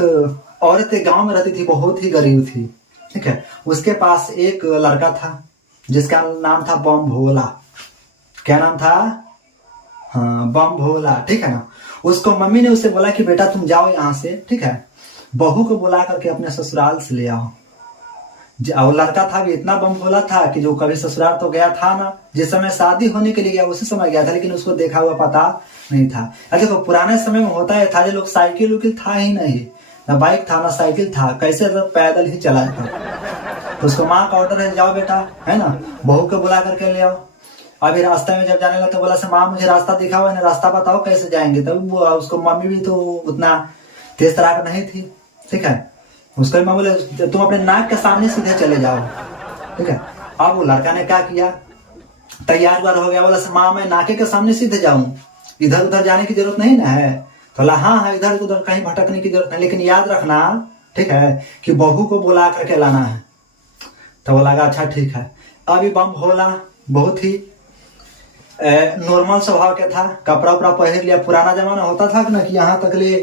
औरत गांव में रहती थी, बहुत ही गरीब थी। ठीक है, उसके पास एक लड़का था जिसका नाम था बम भोला। क्या नाम था? हाँ, बम भोला। ठीक है ना। उसको मम्मी ने उससे बोला कि बेटा तुम जाओ यहाँ से, ठीक है, बहू को बुला करके अपने ससुराल से ले आओ। और लड़का था भी इतना बम भोला था कि जो कभी ससुराल तो गया था ना, जिस समय शादी होने के लिए गया उसी समय गया था, लेकिन उसको देखा हुआ पता नहीं था। अच्छा, देखो पुराने समय में होता है था, जो लोग साइकिल उकिल था ही नहीं, ना बाइक था ना साइकिल था, कैसे तो पैदल ही चला जाता। तो उसको माँ का ऑर्डर है, जाओ बेटा, है ना, बहू को बुला करके ले आओ। अभी रास्ते में जब जाने लगा तो बोला से माँ मुझे रास्ता दिखाओ, है ना, रास्ता बताओ कैसे जाएंगे। तब वो उसको मम्मी भी तो उतना तेज तराक नहीं थी। ठीक है, उसको भी माँ बोले तुम अपने नाक के सामने सीधे चले जाओ। ठीक है, अब वो लड़का ने क्या किया, तैयार वार हो गया, बोला से माँ मैं नाके के सामने सीधे जाऊं, इधर उधर जाने की जरूरत नहीं ना है। तो बोला हाँ हाँ, इधर उधर कहीं भटकने की जरूरत नहीं, लेकिन याद रखना, ठीक है, कि बहू को बुला करके लाना है। तो वो लगा अच्छा ठीक है। अभी बम भोला बहुत ही नॉर्मल स्वभाव के था, कपड़ा उपड़ा पहन लिया। पुराना जमाना होता था ना कि यहाँ तक ले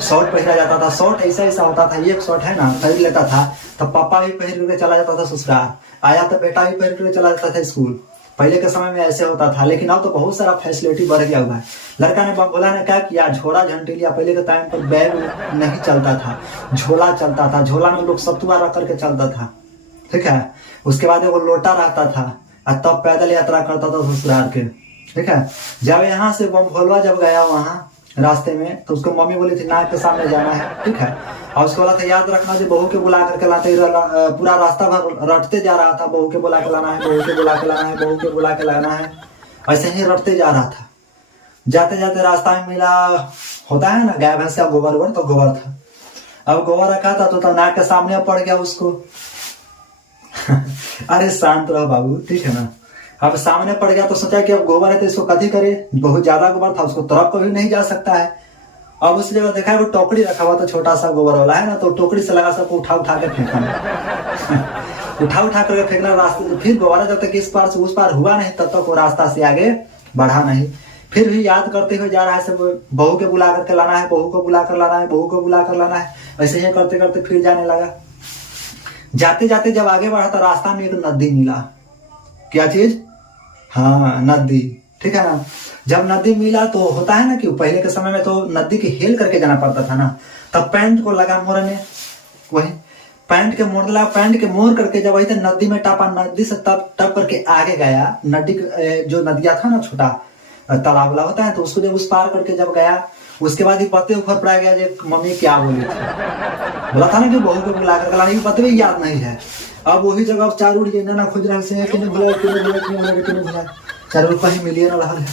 शॉर्ट पहना जाता था, शॉर्ट ऐसा ऐसा होता था, एक शॉर्ट है ना खरीद लेता था, तो पापा भी पहन करके चला जाता था ससुराल, आया तो बेटा भी पहन करके चला जाता था स्कूल। पहले के समय में ऐसे होता था, लेकिन अब तो बहुत सारा फैसिलिटी बढ़ गया हुआ है। लड़का ने भोला ने क्या किया, झोला झंटी लिया। पहले के टाइम पर बैग नहीं चलता था, झोला चलता था, झोला में लोग सतुआ रख करके चलता था। ठीक है, उसके बाद वो लोटा रहता था, और तब पैदल यात्रा करता था ससुराल के। ठीक है, जब यहाँ से बम भोलवा जब गया वहां रास्ते में, तो उसको मम्मी बोली थी नाक के सामने जाना है। ठीक है, और उसको बोला था याद रखना जो बहू के बुला करके लाते, पूरा रास्ता भर रटते जा रहा था, बहू के बुला के लाना है, बहू के बुला के लाना है, बहू के बुला के लाना है, ऐसे ही रटते जा रहा था। जाते जाते रास्ता में मिला, होता है ना गाय भैंस का गोबर, तो गोबर था। अब गोबर रखा था तो नाक के सामने पड़ गया उसको। अरे शांत रहो बाबू, ठीक है ना। अब सामने पड़ गया तो सोचा कि अब गोबर है तो इसको कथी करे, बहुत ज्यादा गोबर था, उसको तरफ कभी नहीं जा सकता है। अब उस जगह देखा है वो टोकरी रखा हुआ था, छोटा सा गोबर वाला है ना, तो टोकरी से लगा सबको उठा उठा के फेंकना। उठा उठा करके फेंकना रास्ते। फिर गोबर जब तक इस पार से उस पार हुआ नहीं तब तक वो रास्ता से आगे बढ़ा नहीं। फिर भी याद करते हुए जा रहा है, सब बहू के बुला करके लाना है, बहू को बुला कर लाना है, बहू को बुला कर लाना है, ऐसे ही करते करते फिर जाने लगा। जाते जाते जब आगे बढ़ा तो रास्ता में एक नदी मिला। क्या चीज? हाँ, नदी। ठीक है ना। जब नदी मिला तो होता है ना कि पहले के समय में तो नदी के हेल करके जाना पड़ता था ना, तब पैंट को लगा मोड़ने, वही पैंट के मोड़ लगा, पैंट के मोड़ करके जब वही तो नदी में टापा, नदी से तब टप करके आगे गया। नदी जो नदिया था ना, छोटा तालाब वाला होता है, तो उसको जब उस पार करके जब गया, उसके बाद ही पते ऊपर पड़ा गया जो मम्मी क्या बोली थी। बोला था ना कि बहू को बुला कर लाने की, पते भी याद नहीं है। अब वही जगह चार उड़ गए ना, खोज रहा है कि भुला चार कहीं मिलिए ना रहा है।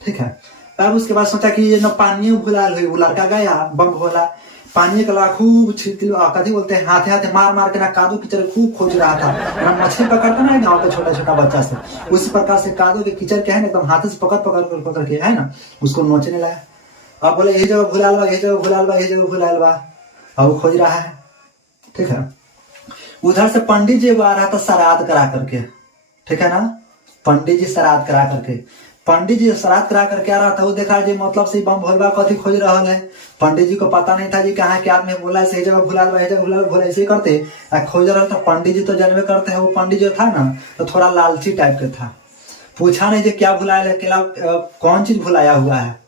ठीक है, अब उसके बाद सोचा कि ये न पानी भुला हुई, वो लड़का गया बम भोला, पानी के ला खूब कथी बोलते हैं, हाथे हाथे मार मार के ना कादू कीचड़ खूब खोज रहा था। ना मछली पकड़ता ना गाँव के छोटा छोटा बच्चा से, उसी प्रकार से कादू के कीचड़ के है ना एकदम हाथ से पकड़ के है ना उसको नोचने लगा। अब बोले यही जगह भुला लबा, यही जगह भुला लबा, यही जगह भुला लबा। अब खोज रहा है। ठीक है, उधर से पंडित जी आ रहा था श्राद्ध करा करके। ठीक है ना, पंडित जी श्राद्ध करा करके, पंडित जी श्राद्ध करा करके आ रहा था। वो देखा जी मतलब से बम भोलवा कथी खोज रहा है। पंडित जी को पता नहीं था जी कहाँ क्या में बोला, सही जगह भुला लबा, जगह भुला, ऐसे ही करते खोज रहा था। पंडित जी तो जानवे करते हैं, वो पंडित जो था ना तो थोड़ा लालची टाइप का था। पूछा नहीं जी क्या भुलाया, कौन चीज भुलाया हुआ है।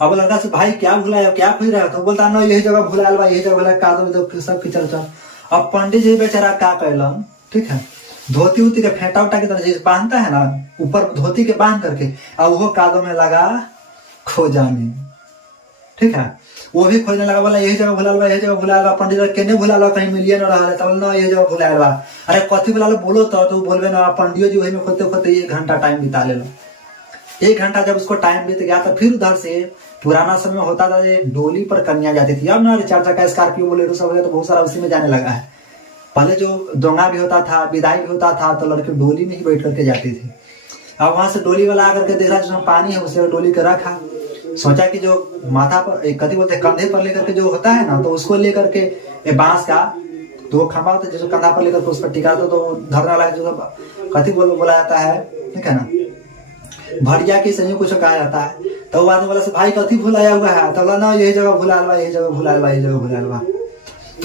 अब लड़का से भाई क्या भुलाया, क्या खोज रहा है, तो बोलता ना यही जगह भुला लबा, यही जगह भुला, कादो सब कीचड़ चल। अब पंडित जी बेचारा क्या कैलन, ठीक है, धोती उती के फेंटा उठा की तरह जैसे बांधता है ना, ऊपर धोती के बांध करके अब वो कादो में लगा खोजाने। ठीक है, वो भी खोजने लगा, बोला यही जगह भुला लबा, यही जगह भुला लबा। पंडित जी केने भुला लबा, कहीं मिलिए न रहा है, तो बोला यही जगह भुला लबा। अरे कथी भुला बोलो तो बोलबे ना। पंडित जी वही में खोदते खोदते 1 घंटा टाइम बिता ले लो। 1 घंटा जब उसको टाइम बीत गया तो फिर उधर से पुराना समय होता था डोली पर कन्या जाती थी। अब ना 4 चक्का स्कॉर्पियो बोलेरो सब हो गया तो बहुत सारा उसी में जाने लगा है। पहले जो दोंगा भी होता था, विदाई भी होता था, तो लड़के डोली में ही बैठ करके जाती थी। अब वहां से डोली वाला आकर के देखा जिसमें पानी है, उसे डोली के रखा। सोचा कि जो माथा पर कथी बोलते हैं, कंधे पर लेकर के जो होता है ना, तो उसको लेकर के बांस का 2 खंभा होता है जिसको कंधा पर लेकर के उस पर टिका दो, तो धरने वाला जो कथी बोला जाता है, ठीक है ना, भड़िया की संयोग कुछ कहा जाता है। तो वो आदमी बोला से भाई कथी भुलाया हुआ है, तो बोला ना यही जगह भुलाल बा, यही जगह भुलाल बा, यही जगह भुलाल बा,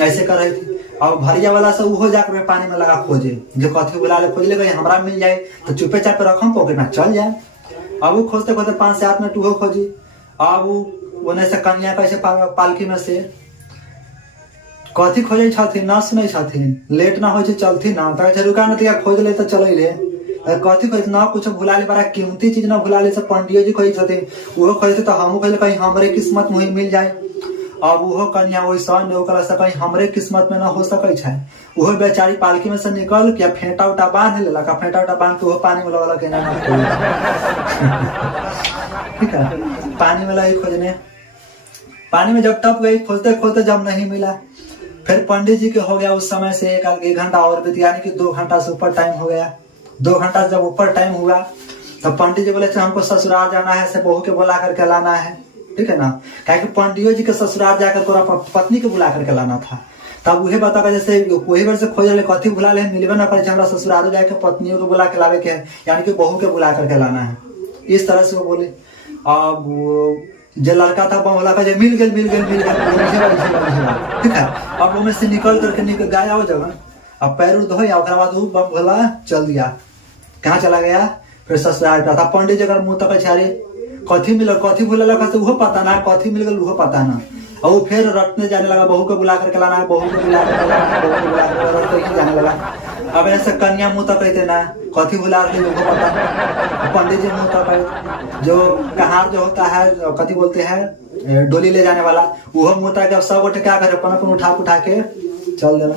ऐसे कर रही थी। और भरिया वाला से उहो जाकर पानी में लगा खोजे, जो कथी बुला ले खोज ले, कहीं हमरा मिल जाए तो चुपे चापे रखम पॉकेट में चल जाए। अब वो खोजते खोजते 5 से 8 मिनट उहो खोजी। अब वो से कन्या कैसे पालकी में से कथी खोजे छथिन ना सुनै छथिन, लेट ना हो चलती ना, तो रुका ना खोज ले तो चल ले कथी खोज ना कुछ भुला ले, बड़ा कीमती चीज ना भुला ले, सब पंडियो जी खोज छथिन, वो खोजते तो हम खोज कहीं हमरे किस्मत में मिल जाए। अब वो कन्या वैसा कहीं हमरे किस्मत में न हो सके छै। वो बेचारी पालकी में से निकल के फेंटा उटा बांध लेला, फेंटा उटा बांध के वो पानी में लगल के ना ठीक है, पानी में लगी खोजने। पानी में जब टप गई खोजते खोजते जब नहीं मिला, फिर पंडित जी के हो गया उस समय से 1 घंटा और बीत, यानी कि 2 घंटा से ऊपर टाइम हो गया। 2 घंटा जब ऊपर टाइम हुआ तो पंडित जी बोले हमको ससुराल जाना है, से बहू के बुला करके लाना है, ठीक है ना, क्या कि पंडियो जी के ससुराल जाकर तोरा पत्नी के बुला करके लाना था। तब वही बता कर जैसे वही बार से खोज ले कथी बुला ले, मिलवे ना करे, हमरा ससुराल जाके पत्नियों को बुला के लावे के है, यानी कि बहू के बुला करके लाना है, इस तरह से वो बोले। अब जो लड़का था बोला का मिल गए ठीक है। अब वो में से निकल करके गया वो जगह, अब पैर धोया, बाद वो बोला चल दिया, कहाँ चला गया, फिर ससुराल था। पंडित जी अगर मुंह तक छारे कथी मिल कथी भूल वो पता ना, कथी मिल गल वो पता ना। और वो फिर रटने जाने लगा, बहू को बुला करके लाना है, बहू को बुला करके लाना है, बहू को बुला करके जाने लगा। अब ऐसे कन्या मुंह तक कहते ना कथी बुला रही वो पता, पंडित जी मुंह तक जो कहार जो होता है कथी बोलते हैं डोली ले जाने वाला, वो मुंह तक सब गोटे क्या करे अपन उठा के चल देना।